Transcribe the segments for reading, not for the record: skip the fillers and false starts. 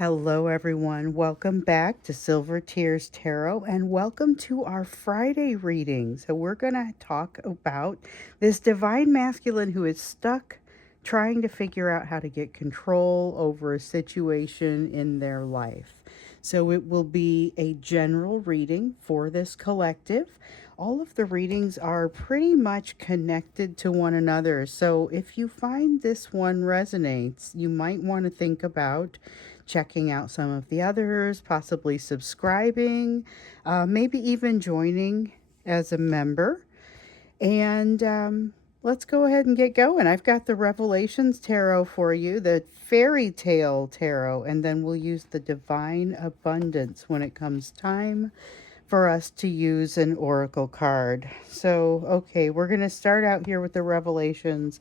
Hello, everyone. Welcome back to Silver Tears Tarot and welcome to our Friday reading. So, we're going to talk about this divine masculine who is stuck trying to figure out how to get control over a situation in their life. So, it will be a general reading for this collective. All of the readings are pretty much connected to one another. So, if you find this one resonates, you might want to think about checking out some of the others, possibly subscribing, maybe even joining as a member. And let's go ahead and get going. I've got the Revelations Tarot for you, the Fairy Tale Tarot, and then we'll use the Divine Abundance when it comes time for us to use an oracle card. So, okay, we're going to start out here with the Revelations.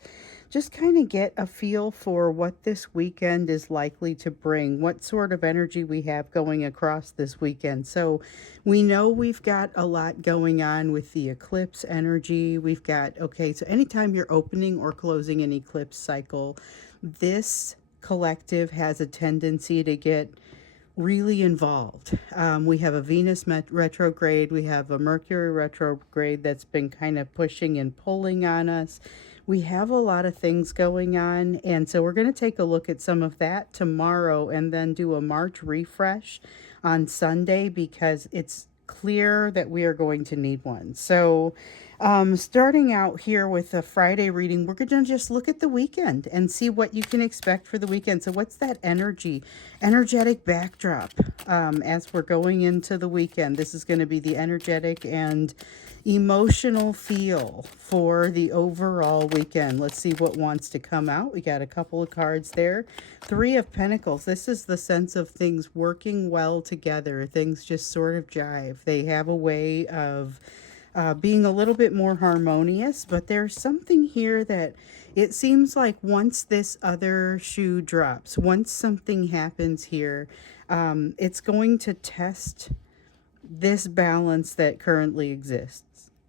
Just kind of get a feel for what this weekend is likely to bring, what sort of energy we have going across this weekend. So we know we've got a lot going on with the eclipse energy. We've got, okay, so anytime you're opening or closing an eclipse cycle, this collective has a tendency to get really involved. We have a Venus retrograde, we have a Mercury retrograde that's been kind of pushing and pulling on us. We have a lot of things going on, and so we're going to take a look at some of that tomorrow and then do a March refresh on Sunday because it's clear that we are going to need one. So starting out here with a Friday reading, we're going to just look at the weekend and see what you can expect for the weekend. So what's that energetic backdrop as we're going into the weekend? This is going to be the energetic and emotional feel for the overall weekend. Let's see what wants to come out. We got a couple of cards there. Three of Pentacles. This is the sense of things working well together. Things just sort of jive. They have a way of being a little bit more harmonious, but there's something here that it seems like once this other shoe drops, once something happens here, it's going to test this balance that currently exists.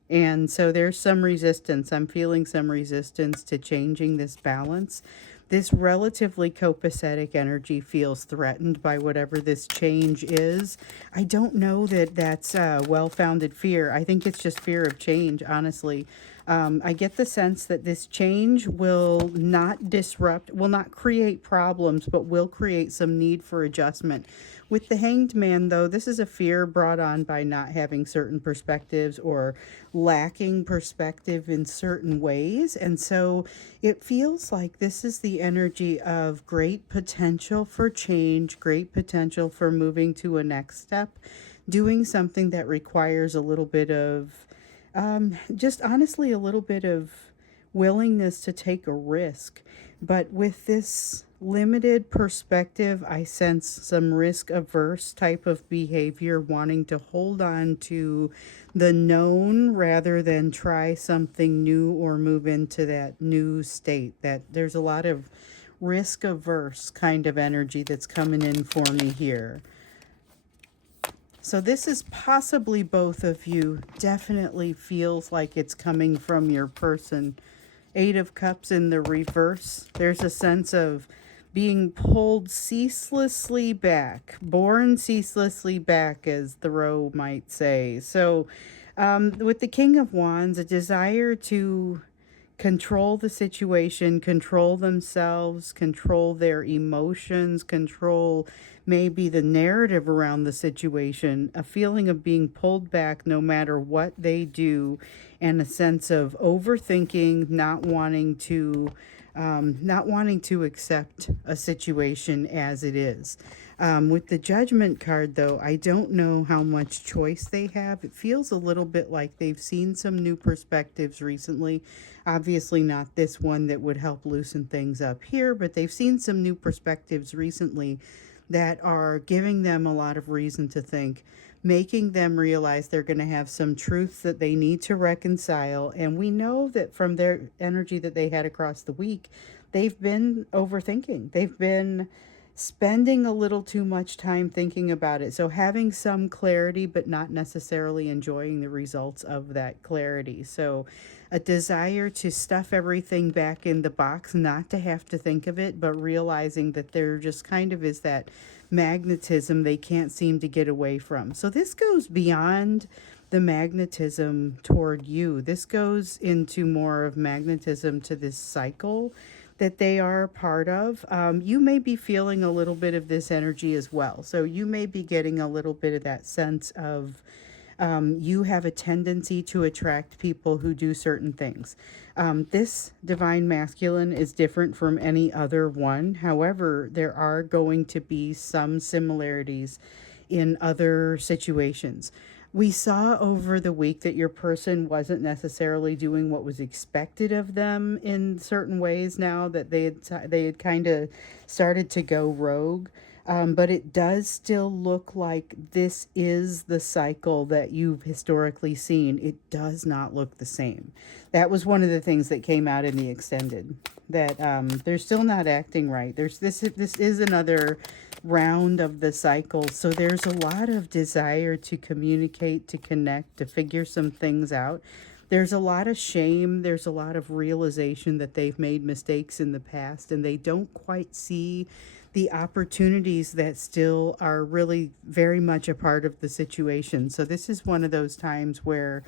And so there's some resistance. I'm feeling some resistance to changing this balance. This relatively copacetic energy feels threatened by whatever this change is. I don't know that that's well-founded fear. I think it's just fear of change, honestly. I get the sense that this change will not disrupt, will not create problems, but will create some need for adjustment. With the Hanged Man, though, this is a fear brought on by not having certain perspectives or lacking perspective in certain ways. And so it feels like this is the energy of great potential for change, great potential for moving to a next step, doing something that requires a little bit of just honestly a little bit of willingness to take a risk. But with this limited perspective, I sense some risk averse type of behavior, wanting to hold on to the known rather than try something new or move into that new state. That there's a lot of risk averse kind of energy that's coming in for me here. So this is possibly both of you. Definitely feels like it's coming from your person. Eight of Cups in the reverse. There's a sense of being pulled ceaselessly back. Born ceaselessly back, as Thoreau might say. So with the King of Wands, a desire to control the situation, control themselves, control their emotions, control maybe the narrative around the situation, a feeling of being pulled back no matter what they do, and a sense of overthinking, not wanting to accept a situation as it is. With the Judgment card, though, I don't know how much choice they have. It feels a little bit like they've seen some new perspectives recently. Obviously not this one that would help loosen things up here, but they've seen some new perspectives recently that are giving them a lot of reason to think, making them realize they're going to have some truths that they need to reconcile. And we know that from their energy that they had across the week, they've been overthinking. They've been spending a little too much time thinking about it. So having some clarity, but not necessarily enjoying the results of that clarity. So a desire to stuff everything back in the box, not to have to think of it, but realizing that there just kind of is that magnetism they can't seem to get away from. So this goes beyond the magnetism toward you. This goes into more of magnetism to this cycle that they are a part of. You may be feeling a little bit of this energy as well. So you may be getting a little bit of that sense of you have a tendency to attract people who do certain things. This divine masculine is different from any other one. However, there are going to be some similarities in other situations. We saw over the week that your person wasn't necessarily doing what was expected of them in certain ways now that they had kind of started to go rogue. But it does still look like this is the cycle that you've historically seen. It does not look the same. That was one of the things that came out in the extended. That they're still not acting right. There's this. This is another round of the cycle. So there's a lot of desire to communicate, to connect, to figure some things out. There's a lot of shame. There's a lot of realization that they've made mistakes in the past and they don't quite see the opportunities that still are really very much a part of the situation. So this is one of those times where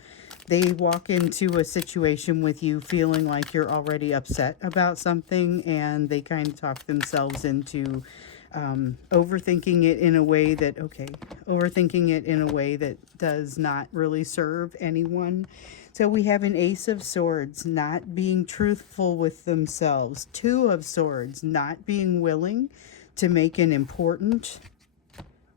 they walk into a situation with you feeling like you're already upset about something and they kind of talk themselves into overthinking it in a way that, okay, overthinking it in a way that does not really serve anyone. So we have an Ace of Swords, not being truthful with themselves. Two of Swords, not being willing to make an important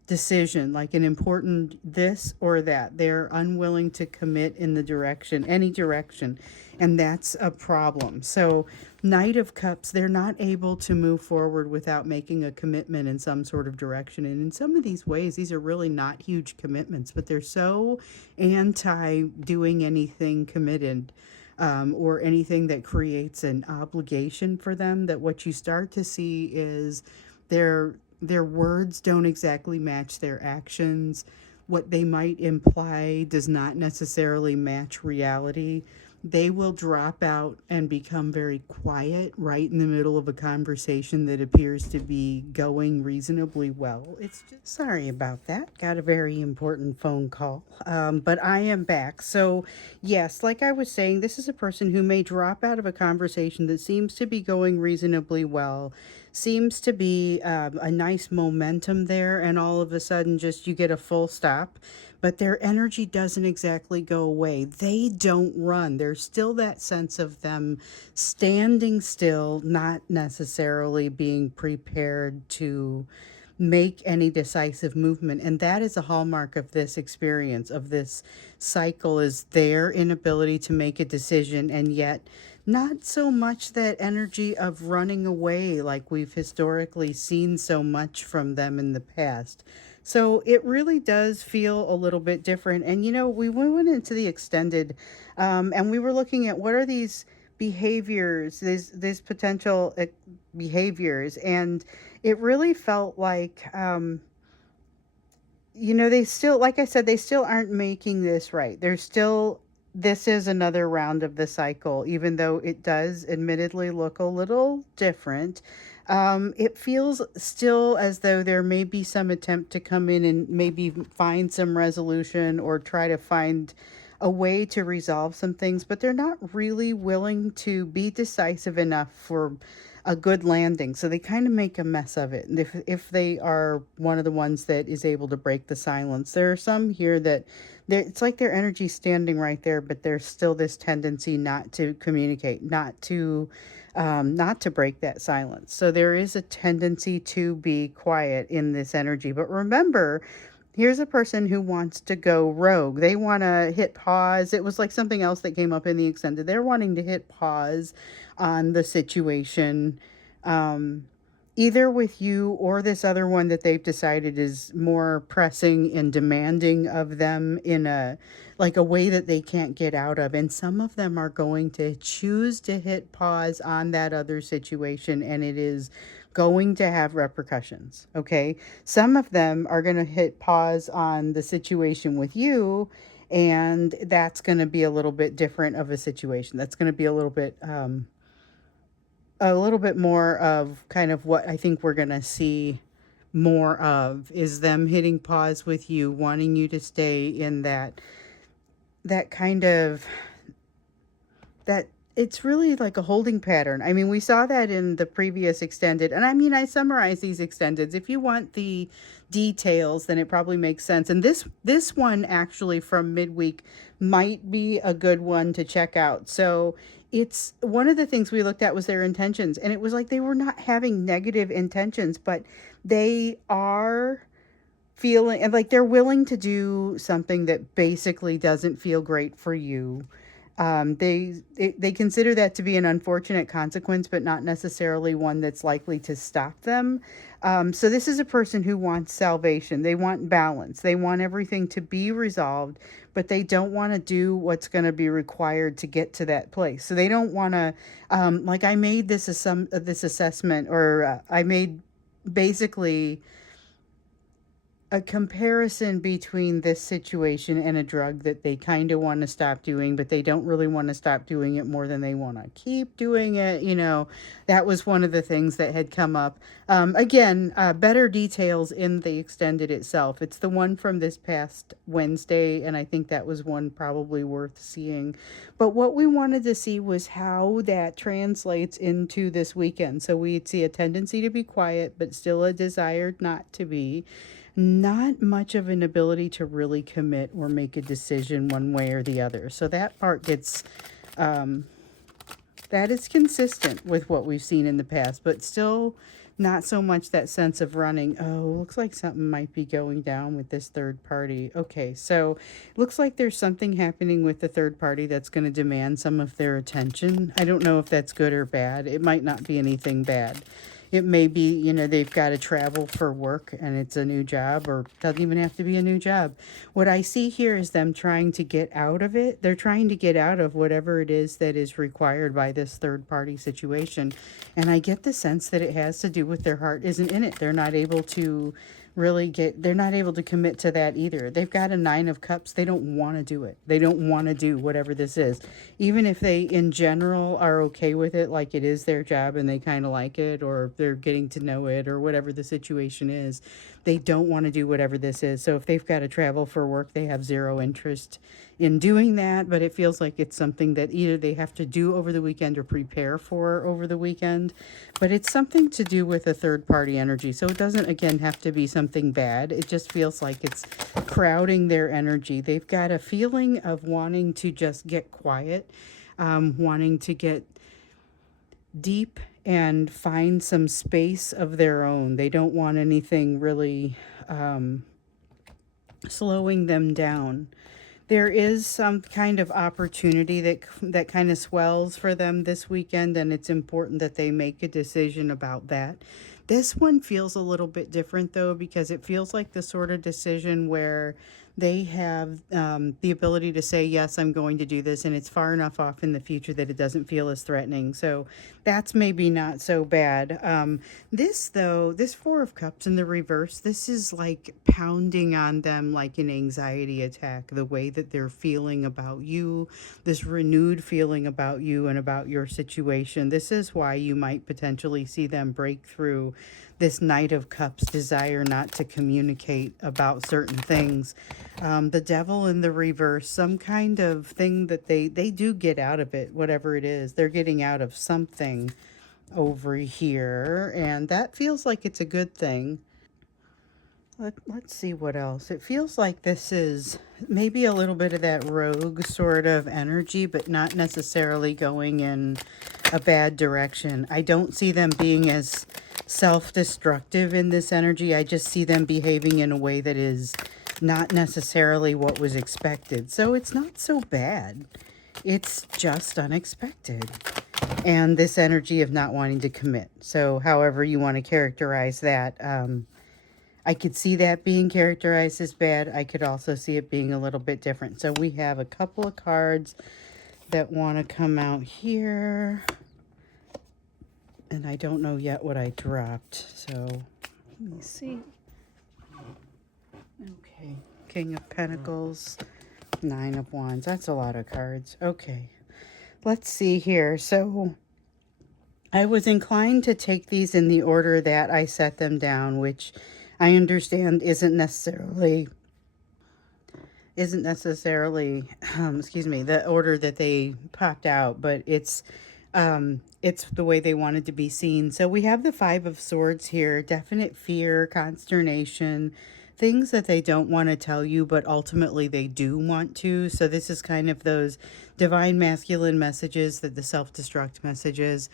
decision, like an important this or that. They're unwilling to commit in the direction, any direction, and that's a problem. So Knight of Cups, they're not able to move forward without making a commitment in some sort of direction. And in some of these ways, these are really not huge commitments, but they're so anti doing anything committed. Or anything that creates an obligation for them, that what you start to see is their words don't exactly match their actions. What they might imply does not necessarily match reality. They will drop out and become very quiet right in the middle of a conversation that appears to be going reasonably well. It's just sorry about that. Got a very important phone call. But I am back. So, yes, like I was saying, this is a person who may drop out of a conversation that seems to be going reasonably well, seems to be a nice momentum there, and all of a sudden just you get a full stop, but their energy doesn't exactly go away. They don't run. There's still that sense of them standing still, not necessarily being prepared to make any decisive movement. And that is a hallmark of this experience, of this cycle, is their inability to make a decision, and yet not so much that energy of running away like we've historically seen so much from them in the past. So it really does feel a little bit different. And we went into the extended, and we were looking at what are these behaviors, these potential behaviors, and it really felt like they still, like I said, they still aren't making this right. There's still, this is another round of the cycle, even though it does admittedly look a little different. It feels still as though there may be some attempt to come in and maybe find some resolution or try to find a way to resolve some things, but they're not really willing to be decisive enough for a good landing. So they kind of make a mess of it. And if they are one of the ones that is able to break the silence, there are some here that it's like their energy standing right there, but there's still this tendency not to communicate, not to break that silence. So there is a tendency to be quiet in this energy. But remember, here's a person who wants to go rogue. They want to hit pause. It was like something else that came up in the extended. They're wanting to hit pause on the situation, either with you or this other one that they've decided is more pressing and demanding of them in a way that they can't get out of. And some of them are going to choose to hit pause on that other situation, and it is going to have repercussions, okay? Some of them are going to hit pause on the situation with you, and that's going to be a little bit different of a situation. That's going to be a little bit more of kind of what I think we're going to see more of, is them hitting pause with you, wanting you to stay in that kind of that it's really like a holding pattern. I mean, we saw that in the previous extended, and I mean, I summarize these extendeds. If you want the details, then it probably makes sense. And this one actually from midweek might be a good one to check out. So it's one of the things we looked at was their intentions, and it was like they were not having negative intentions, but they are feeling and like they're willing to do something that basically doesn't feel great for you. They consider that to be an unfortunate consequence, but not necessarily one that's likely to stop them. So this is a person who wants salvation. They want balance. They want everything to be resolved, but they don't want to do what's going to be required to get to that place. So they don't want to, like I made this assessment, or I made basically a comparison between this situation and a drug that they kind of want to stop doing, but they don't really want to stop doing it more than they want to keep doing it. That was one of the things that had come up. Again, better details in the extended itself. It's the one from this past Wednesday, and I think that was one probably worth seeing. But what we wanted to see was how that translates into this weekend. So we'd see a tendency to be quiet, but still a desire not to be. Not much of an ability to really commit or make a decision one way or the other. So that part gets, that is consistent with what we've seen in the past, but still not so much that sense of running. Oh, looks like something might be going down with this third party. Okay, so looks like there's something happening with the third party that's going to demand some of their attention. I don't know if that's good or bad. It might not be anything bad. It may be, they've got to travel for work and it's a new job, or doesn't even have to be a new job. What I see here is them trying to get out of it. They're trying to get out of whatever it is that is required by this third party situation. And I get the sense that it has to do with their heart isn't in it. They're not able to they're not able to commit to that either. They've got a 9 of cups. They don't want to do it. They don't want to do whatever this is. Even if they in general are okay with it, like it is their job and they kind of like it, or they're getting to know it, or whatever the situation is, they don't want to do whatever this is. So if they've got to travel for work, they have zero interest in doing that, but it feels like it's something that either they have to do over the weekend or prepare for over the weekend. But it's something to do with a third party energy. So it doesn't, again, have to be something bad. It just feels like it's crowding their energy. They've got a feeling of wanting to just get quiet, wanting to get deep and find some space of their own. They don't want anything really slowing them down. There is some kind of opportunity that kind of swells for them this weekend, and it's important that they make a decision about that. This one feels a little bit different, though, because it feels like the sort of decision where they have the ability to say, yes, I'm going to do this, and it's far enough off in the future that it doesn't feel as threatening. So that's maybe not so bad. This, though, this 4 of Cups in the reverse, this is like pounding on them like an anxiety attack, the way that they're feeling about you, this renewed feeling about you and about your situation. This is why you might potentially see them break through this Knight of Cups desire not to communicate about certain things. The Devil in the reverse, some kind of thing that they do get out of it, whatever it is. They're getting out of something over here, and that feels like it's a good thing. Let's see what else. It feels like this is maybe a little bit of that rogue sort of energy, but not necessarily going in a bad direction. I don't see them being as self-destructive in this energy. I just see them behaving in a way that is not necessarily what was expected. So it's not so bad. It's just unexpected. And this energy of not wanting to commit. So however you want to characterize that, I could see that being characterized as bad. I could also see it being a little bit different. So we have a couple of cards that want to come out here. And I don't know yet what I dropped. So let me see. Okay. King of Pentacles, Nine of Wands. That's a lot of cards. Okay. Let's see here. So I was inclined to take these in the order that I set them down, which I understand isn't necessarily excuse me, the order that they popped out, but it's the way they wanted to be seen. So we have the Five of Swords here, definite fear, consternation, things that they don't want to tell you, but ultimately they do want to. So this is kind of those divine masculine messages, that the self-destruct messages.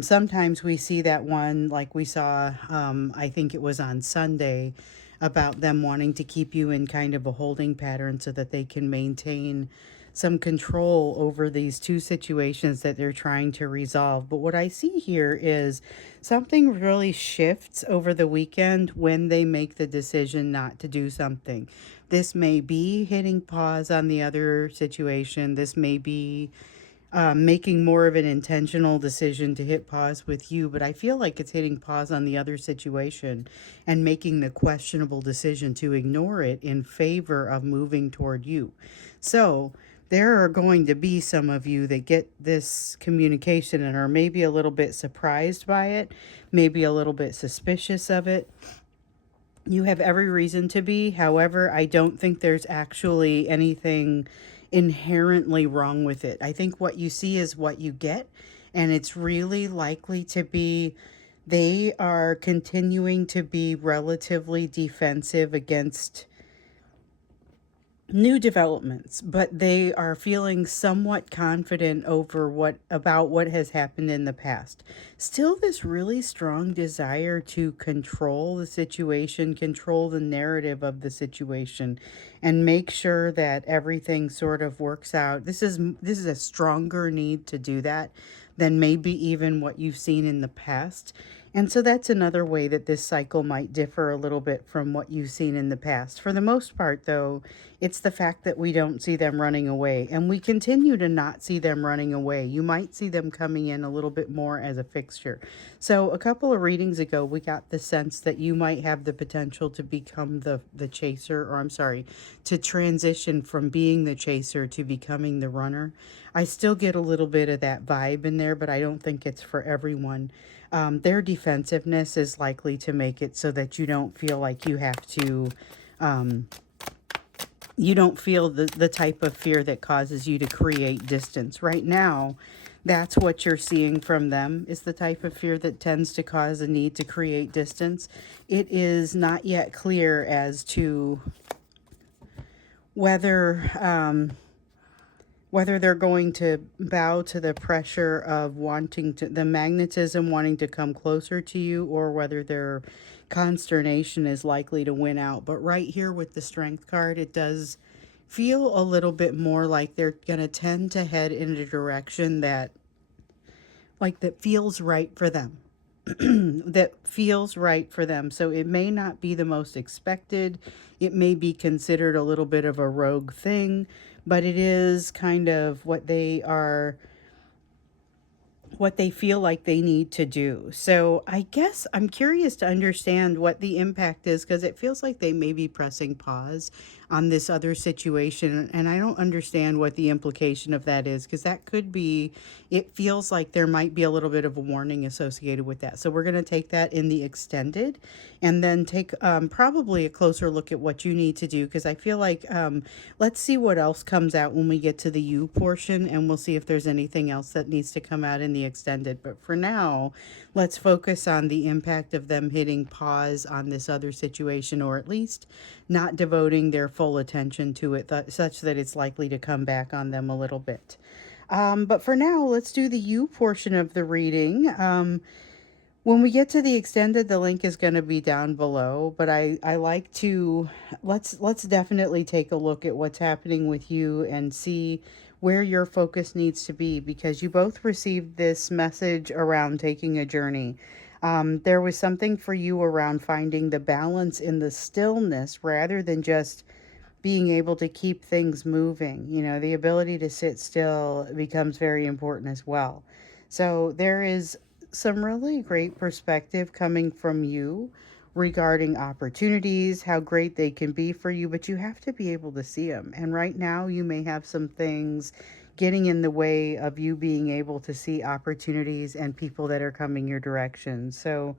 Sometimes we see that one, like we saw, I think it was on Sunday, about them wanting to keep you in kind of a holding pattern so that they can maintain some control over these two situations that they're trying to resolve. But what I see here is something really shifts over the weekend when they make the decision not to do something. This may be hitting pause on the other situation. This may be making more of an intentional decision to hit pause with you, but I feel like it's hitting pause on the other situation and making the questionable decision to ignore it in favor of moving toward you. So there are going to be some of you that get this communication and are maybe a little bit surprised by it, maybe a little bit suspicious of it. You have every reason to be. However, I don't think there's actually anything inherently wrong with it. I think what you see is what you get, and it's really likely to be they are continuing to be relatively defensive against new developments, but they are feeling somewhat confident over what has happened in the past. Still this really strong desire to control the situation, control the narrative of the situation, and make sure that everything sort of works out. This is a stronger need to do that than maybe even what you've seen in the past. And so that's another way that this cycle might differ a little bit from what you've seen in the past. For the most part, though, it's the fact that we don't see them running away, and we continue to not see them running away. You might see them coming in a little bit more as a fixture. So a couple of readings ago, we got the sense that you might have the potential to become the chaser, or I'm sorry, to transition from being the chaser to becoming the runner. I still get a little bit of that vibe in there, but I don't think it's for everyone. Their defensiveness is likely to make it so that you don't feel like you have to, you don't feel the type of fear that causes you to create distance. Right now, that's what you're seeing from them, is the type of fear that tends to cause a need to create distance. It is not yet clear as to whether whether they're going to bow to the pressure of the magnetism wanting to come closer to you, or whether their consternation is likely to win out. But right here with the Strength card, it does feel a little bit more like they're going to tend to head in a direction that feels right for them. That feels right for them. So it may not be the most expected. It may be considered a little bit of a rogue thing, but it is kind of what they feel like they need to do. So I guess I'm curious to understand what the impact is, because it feels like they may be pressing pause on this other situation. And I don't understand what the implication of that is, because that could be, it feels like there might be a little bit of a warning associated with that. So we're going to take that in the extended, and then take probably a closer look at what you need to do, because I feel like let's see what else comes out when we get to the you portion, and we'll see if there's anything else that needs to come out in the extended. But for now, let's focus on the impact of them hitting pause on this other situation, or at least not devoting their full attention to it, such that it's likely to come back on them a little bit. But for now, let's do the you portion of the reading. When we get to the extended, the link is going to be down below, but I like to, let's definitely take a look at what's happening with you and see where your focus needs to be, because you both received this message around taking a journey. There was something for you around finding the balance in the stillness rather than just being able to keep things moving. You know, the ability to sit still becomes very important as well. So there is some really great perspective coming from you regarding opportunities, how great they can be for you, but you have to be able to see them. And right now, you may have some things getting in the way of you being able to see opportunities and people that are coming your direction. So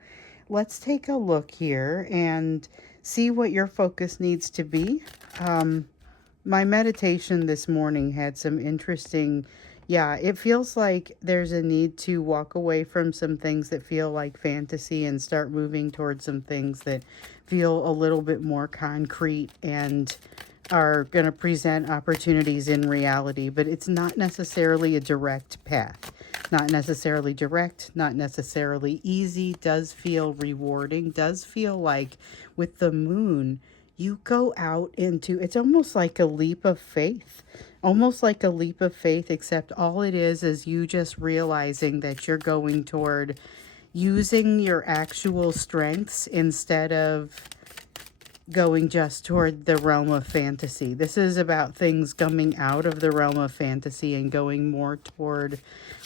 let's take a look here and see what your focus needs to be. My meditation this morning had some interesting, yeah, it feels like there's a need to walk away from some things that feel like fantasy and start moving towards some things that feel a little bit more concrete and are going to present opportunities in reality, but it's not necessarily a direct path. Not necessarily direct, not necessarily easy, does feel rewarding, does feel like with the moon, you go out into it's almost like a leap of faith. Almost like a leap of faith, except all it is you just realizing that you're going toward using your actual strengths instead of going just toward the realm of fantasy. This is about things coming out of the realm of fantasy and going more toward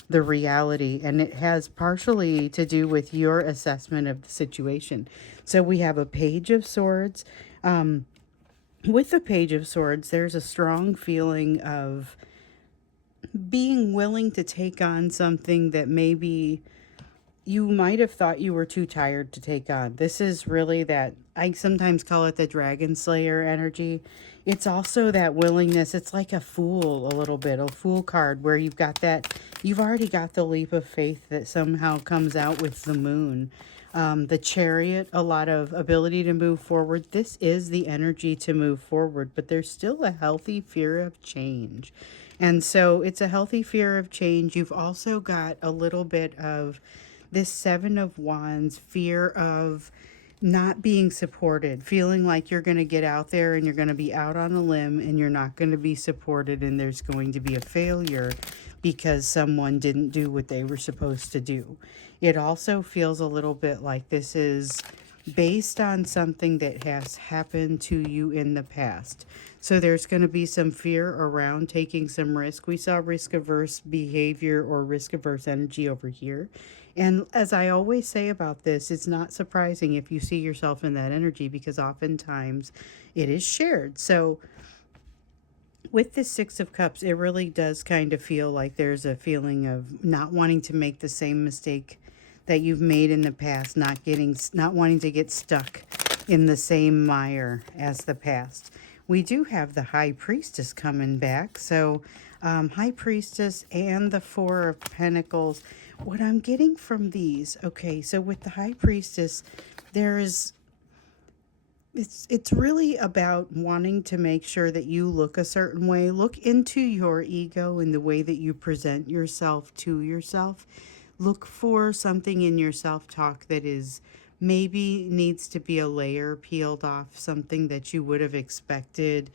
the reality. And it has partially to do with your assessment of the situation. So we have a Page of Swords. With the Page of Swords, there's a strong feeling of being willing to take on something that maybe you might have thought you were too tired to take on. This is really that, I sometimes call it the Dragon Slayer energy. It's also that willingness. It's like a fool, a little bit, a fool card where you've got that, you've already got the leap of faith that somehow comes out with the moon. The Chariot, a lot of ability to move forward. This is the energy to move forward, but there's still a healthy fear of change. And so it's a healthy fear of change. You've also got a little bit of this Seven of Wands, fear of not being supported, feeling like you're going to get out there and you're going to be out on a limb and you're not going to be supported and there's going to be a failure because someone didn't do what they were supposed to do. It also feels a little bit like this is based on something that has happened to you in the past. So there's going to be some fear around taking some risk. We saw risk averse behavior or risk averse energy over here. And as I always say about this, it's not surprising if you see yourself in that energy because oftentimes it is shared. So with the Six of Cups, it really does kind of feel like there's a feeling of not wanting to make the same mistake that you've made in the past, not wanting to get stuck in the same mire as the past. We do have the High Priestess coming back. So High Priestess and the Four of Pentacles. What I'm getting from these, okay, so with the High Priestess, there is it's really about wanting to make sure that you look a certain way. Look into your ego and the way that you present yourself to yourself. Look for something in your self-talk that is maybe needs to be a layer peeled off, something that you would have expected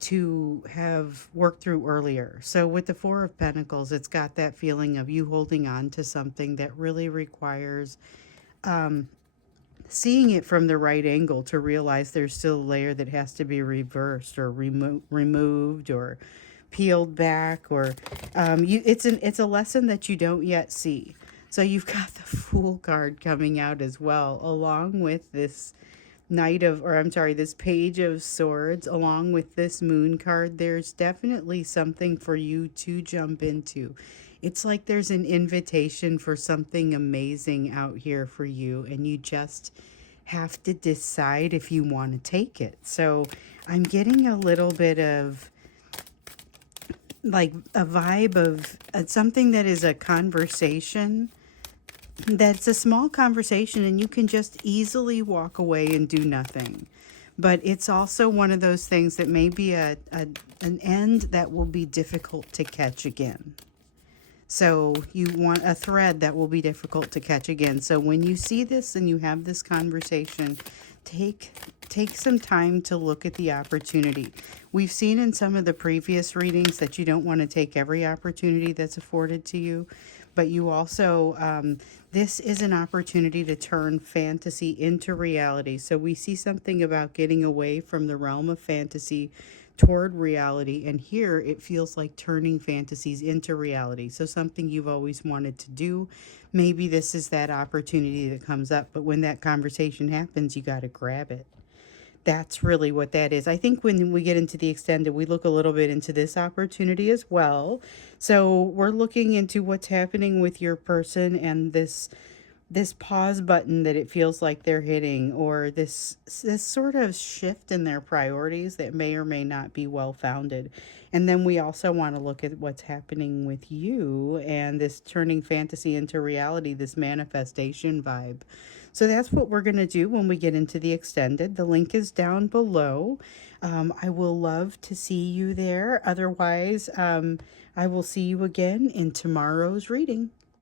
to have worked through earlier. So with the Four of Pentacles, it's got that feeling of you holding on to something that really requires seeing it from the right angle to realize there's still a layer that has to be reversed or removed or peeled back, or it's a lesson that you don't yet see. So you've got the Fool card coming out as well, along with this this Page of Swords, along with this Moon card. There's definitely something for you to jump into. It's like there's an invitation for something amazing out here for you, and you just have to decide if you want to take it. So I'm getting a little bit of like a vibe of something that is a conversation, that's a small conversation and you can just easily walk away and do nothing. But it's also one of those things that may be an end that will be difficult to catch again. So you want a thread that will be difficult to catch again. So when you see this and you have this conversation, take some time to look at the opportunity. We've seen in some of the previous readings that you don't want to take every opportunity that's afforded to you, but you also, this is an opportunity to turn fantasy into reality. So we see something about getting away from the realm of fantasy toward reality. And here it feels like turning fantasies into reality. So, something you've always wanted to do, maybe this is that opportunity that comes up. But when that conversation happens, you got to grab it. That's really what that is. I think when we get into the extended, we look a little bit into this opportunity as well. So we're looking into what's happening with your person and this pause button that it feels like they're hitting, or this sort of shift in their priorities that may or may not be well founded. And then we also want to look at what's happening with you and this turning fantasy into reality, this manifestation vibe. So that's what we're going to do when we get into the extended. The link is down below. I will love to see you there. Otherwise, I will see you again in tomorrow's reading.